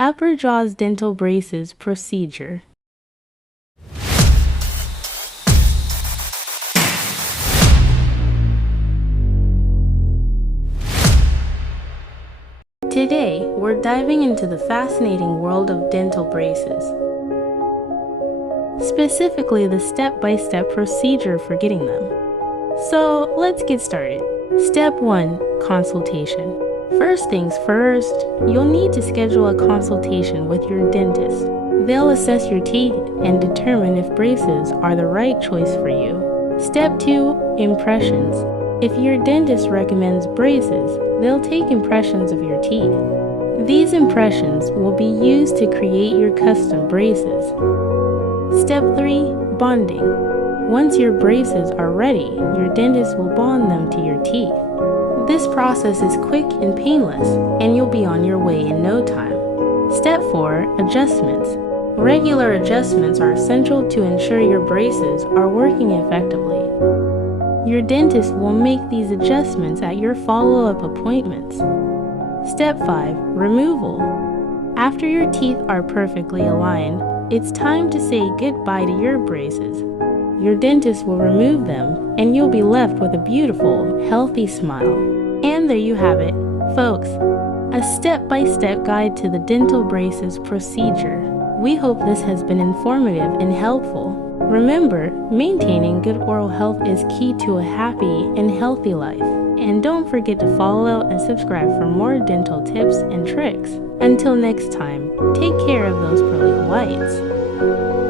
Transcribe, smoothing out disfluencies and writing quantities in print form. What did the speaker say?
Upper jaws dental braces procedure. Today, we're diving into the fascinating world of dental braces. Specifically, the step-by-step procedure for getting them. So, let's get started. Step 1. Consultation. First things first, you'll need to schedule a consultation with your dentist. They'll assess your teeth and determine if braces are the right choice for you. Step 2. Impressions. If your dentist recommends braces, they'll take impressions of your teeth. These impressions will be used to create your custom braces. Step 3. Bonding. Once your braces are ready, your dentist will bond them to your teeth. This process is quick and painless, and you'll be on your way in no time. Step 4. Adjustments. Regular adjustments are essential to ensure your braces are working effectively. Your dentist will make these adjustments at your follow-up appointments. Step 5. Removal. After your teeth are perfectly aligned, it's time to say goodbye to your braces. Your dentist will remove them, and you'll be left with a beautiful, healthy smile. And there you have it, folks, a step-by-step guide to the dental braces procedure. We hope this has been informative and helpful. Remember, maintaining good oral health is key to a happy and healthy life. And don't forget to follow and subscribe for more dental tips and tricks. Until next time, take care of those pearly whites.